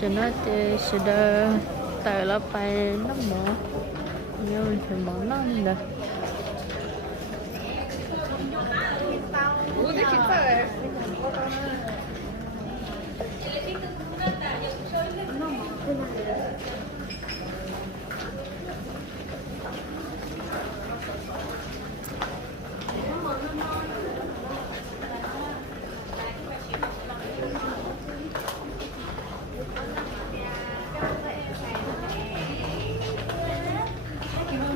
是那的，是的，带了牌那么，有点忙忙的。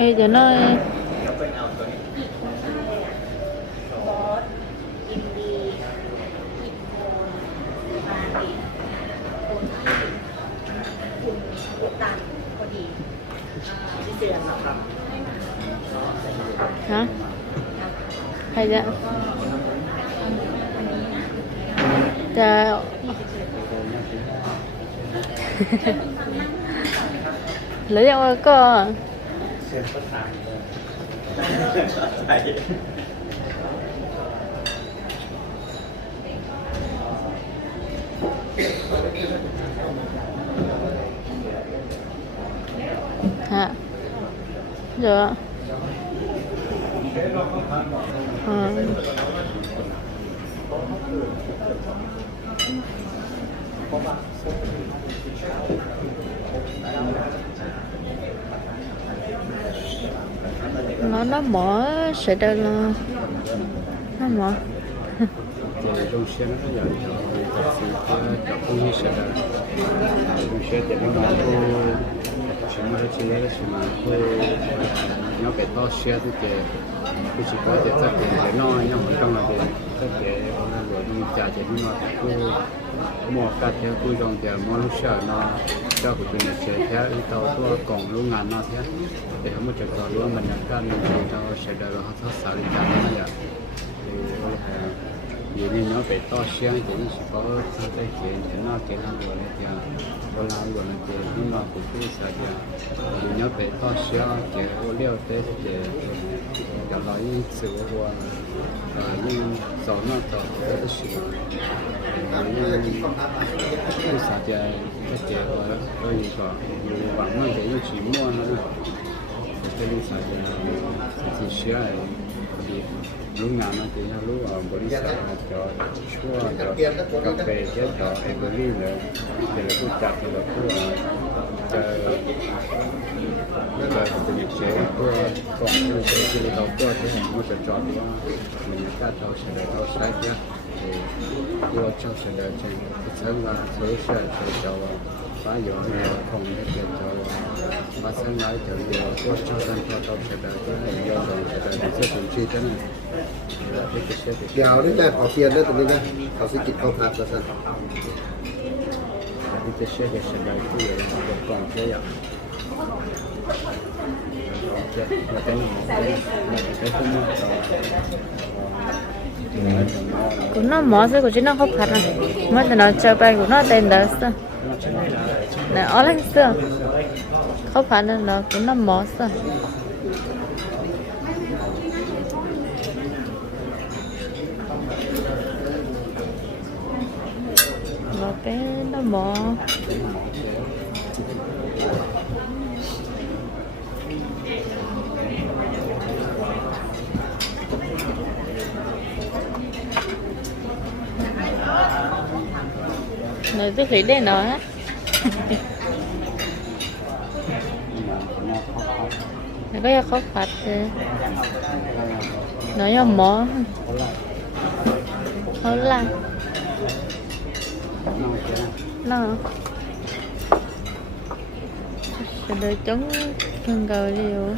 เอ้ยเดี๋ยวหน่อยฮะใครจะจะ lấy đâu có ยังไงก็ ฮะเดี๋ยวอืมnó nó mở sẽ đây là nó mở thì đông Nó nó có dạng tập sự cho không như sẽ là đông xe nó chỉ nó cái to xe thì cái cô chỉ có thể cái nó nhưng mà trong là cái là cái là đi trả cái mua cả theo cô trong cái mua lúc xe nó cho của chúng sẽ theo cái tàu tua còn lúc ngàn nó theo để không có chuyện còn luôn mình nhận ra mình cho vậy, đợi 有的两百多箱一点的雪糕他在捡捡到捡我的点我拿我的给你老婆做啥子有两百到箱给我六袋子给叫老鹰吃我我老鹰早那找不行的雪老鹰干啥子干啥子这家伙所以说你晚上给用积木呢这个啥子啊这是需要的地方 lúc nào nó thì lúc ở body side là cho chua cho cà phê cho cho every là thì là cũng chặt thì là cũng cho là cái việc chế của còn cái cái cái đầu của thì mình có thể chọn đi mình ta thâu sẽ là thâu sai nhá thì của cho sẽ là trên cái chân là số sẽ sẽ cho phá dụng này không để cho Բացան այդ դեպքում չդառնա Գյավրի դա փոփիալը դուլա ասի կիքով հատասան Դիտե շեգը շեգայտու երան դոկան ջայա cũng nó mỏ sẽ của chúng nó không thật à mất là nó chơi bay của nó tên đó nè ở lên xưa không phải là nó, cũng là mỏ sao và bé nó mỏ nói tôi thấy đây nó á 내가 약간 봤 대. 너야 뭐? 몰 라. 나. 너 정신 가을이 요.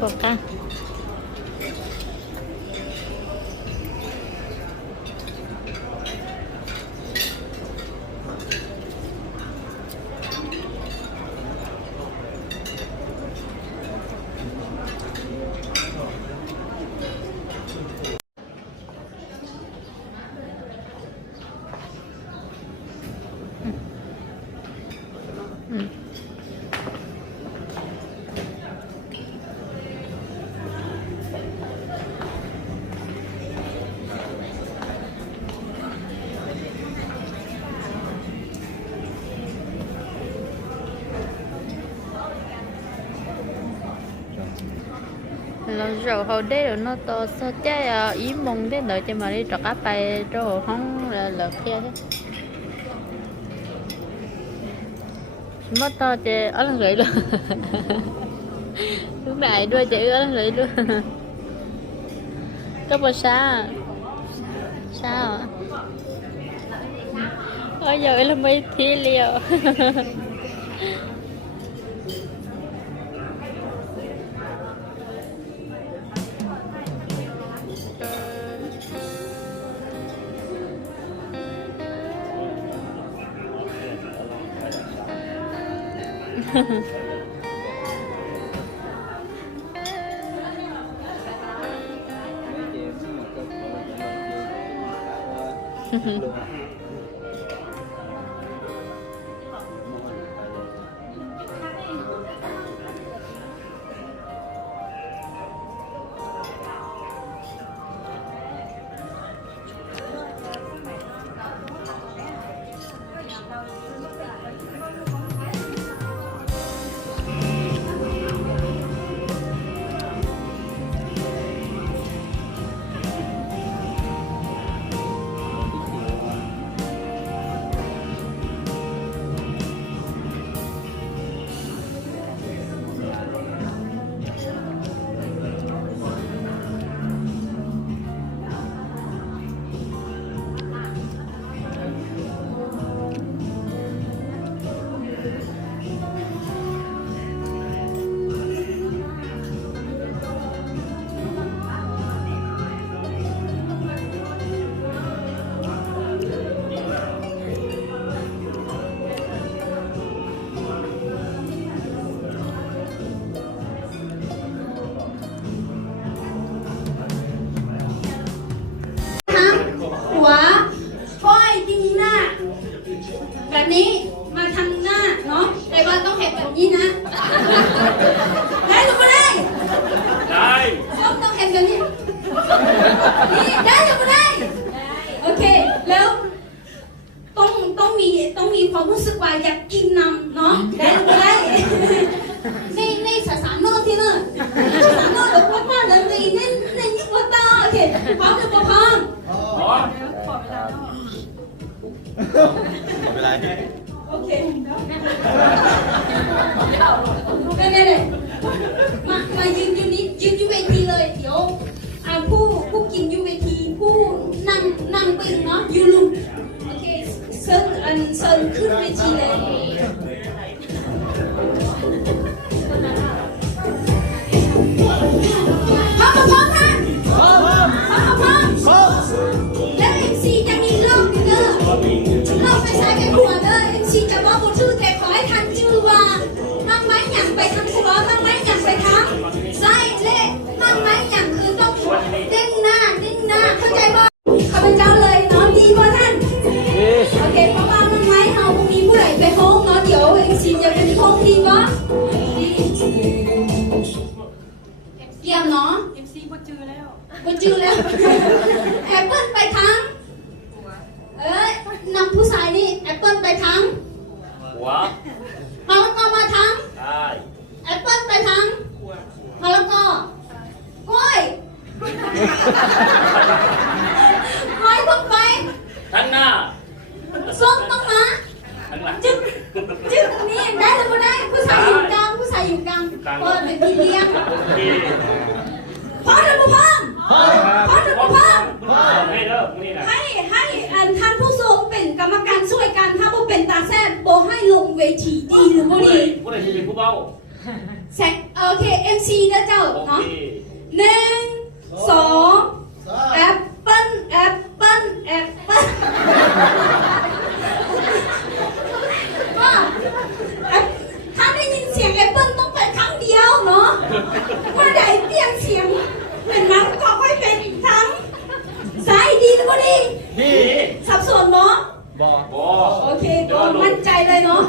好看。rồi hồi đấy rồi nó to sao chứ ờ, ý mong thế đợi cho mà đi trọc áp bay rồi không là lợt kia thế. Mất to chè ở lần gậy luôn. Lúc này đuôi chữ ở lần gậy luôn. Có bao xa? Sao ôi giờ là mấy thi liệu. Mm-hmm. son could be ตังค์พอไปกเลี้ยงพ่อจะมาพ่อพ่อจะมาพ่อให้เลิกนี่แหละให้ให้ท่านผู้ทรงเป็นกรรมการช่วยกันถ้าบ่เป็นตาแซ่บโบให้ลงเวทีดีหรือบ่ดีผู้ใดจะเป็นผู้เบาแซกโอเคเอ็มซีนะเจ้าเนาะหนึ่งสอง โอเคโกมั่นใจเลยเนาะ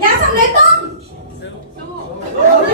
อยากทำอะไรต้องสู้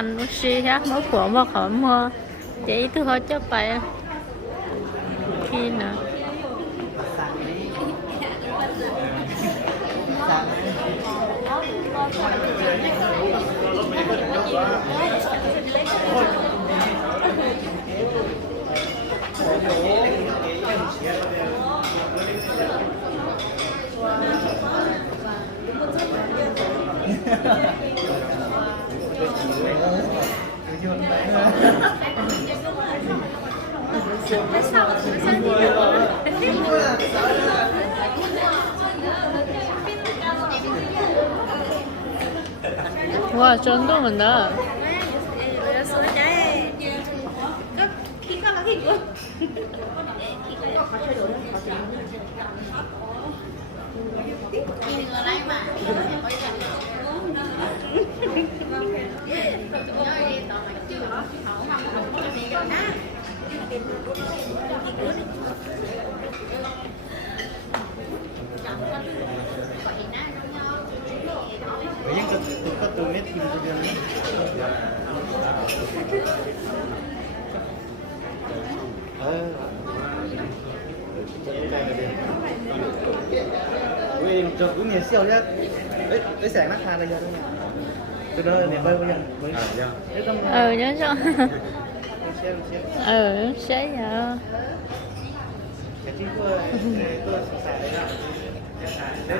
ăn nó xì hát nó của mà khỏi mơ chỉ thứ họ cho bài khi nào 와, 쫀동한다. Tumit gitu kan. Ui, cho cũng nhiều siêu. Đấy, đấy sẽ mắc là giờ đúng không? Từ này bơi bao giờ? À, dạ. ừ, nhớ? Ừ, sẽ giờ. Cái chính của tôi sẵn sàng đấy ạ. Đến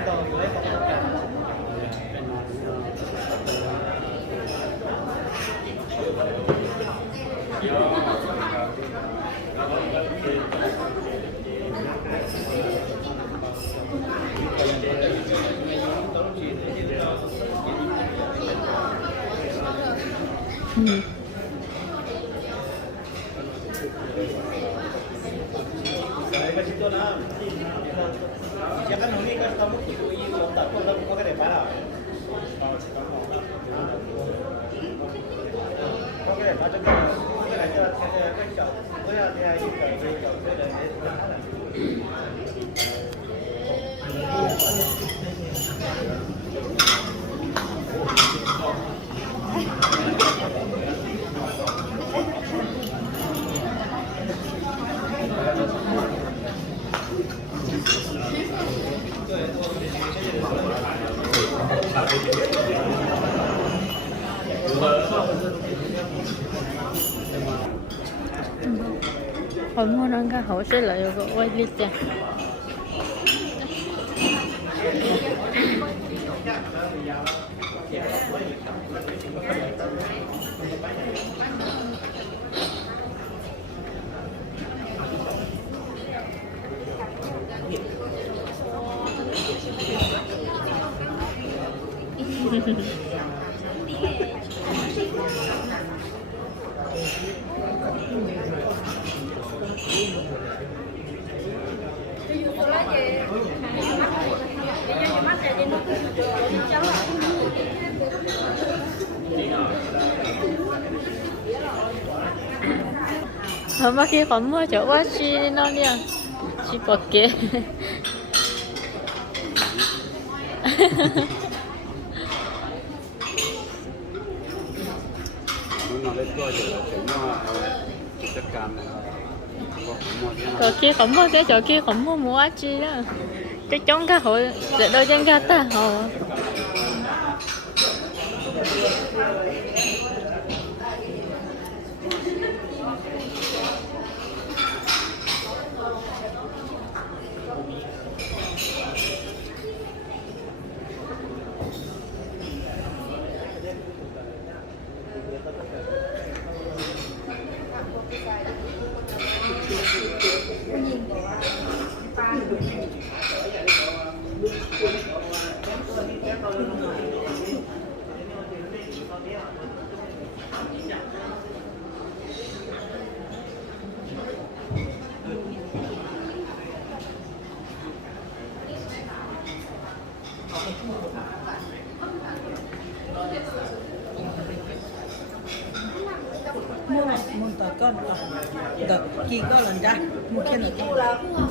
Mm-hmm. 我梦到干好事了有个外力的 chi bỏ kia muốn nói đến tôi thì là chuyện nó tất cả này có kia còn mua cái chỗ kia còn mua mua chi đó cái chống cái hội đôi chân cái ta hồ ra mua kia là con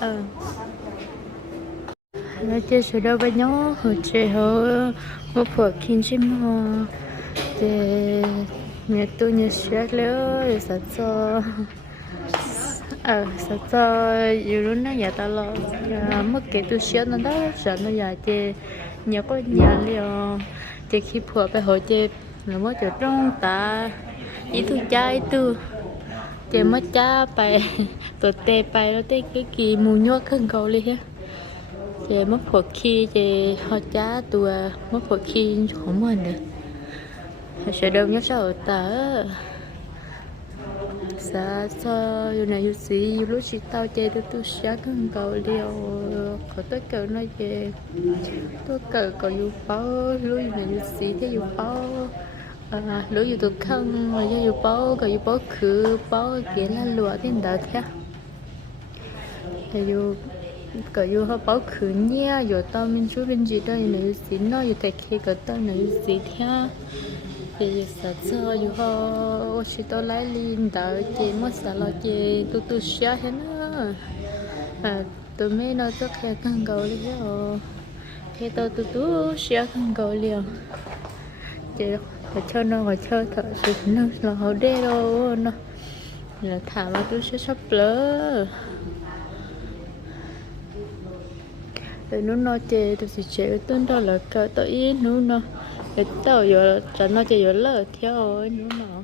ừ nó chơi sửa đâu với nhau hồi chơi hồi một phở kinh chim mà để nhà tôi nhà sửa nữa để sao cho ờ sao cho dù lúc đó nhà ta lo mất cái tôi sửa nó đó sợ nó nhà chơi nhà có nhà liệu chơi khi phở ไป hồi chơi là mất chỗ trong ta chỉ thu chơi từ chỉ mất cha bài tổ tê bài nó tê cái kỳ mù nhua khăn cầu li ha chỉ mất phật khi chỉ họ cha tù à, mất phật khi không mình được sẽ đâu nhớ sao tớ sa sa yêu này yêu gì yêu lúc chị tao chơi tôi tu sẽ cần cầu điều có tôi cầu nói về tôi cờ cầu yêu bao lúc này yêu gì thế yêu bao lúc dù tụt khăn, mà dù bao cái dù bao cứ bao cái là lúa thì đỡ thế dù cái dù họ bao cứ nhia dù tao mình chú bên gì đó nữ gì nó dù thầy khi cái tao nữ gì thế thì sợ sợ dù họ ô chỉ tao lấy linh đỡ chỉ mất sợ lo chỉ tụt tụt xia thế nó. À tụi mấy nó tất cả cần cầu đi rồi thì tao tụt tụt xia cần cầu liền chị và cho nó và cho thợ sự nó là hậu đê đâu nó là thả mà tôi sẽ sắp lỡ rồi nó nó chê tôi sẽ chê tôi đó là cỡ tôi ý nó nó để tao giờ cho nó chê giờ lỡ theo nó nó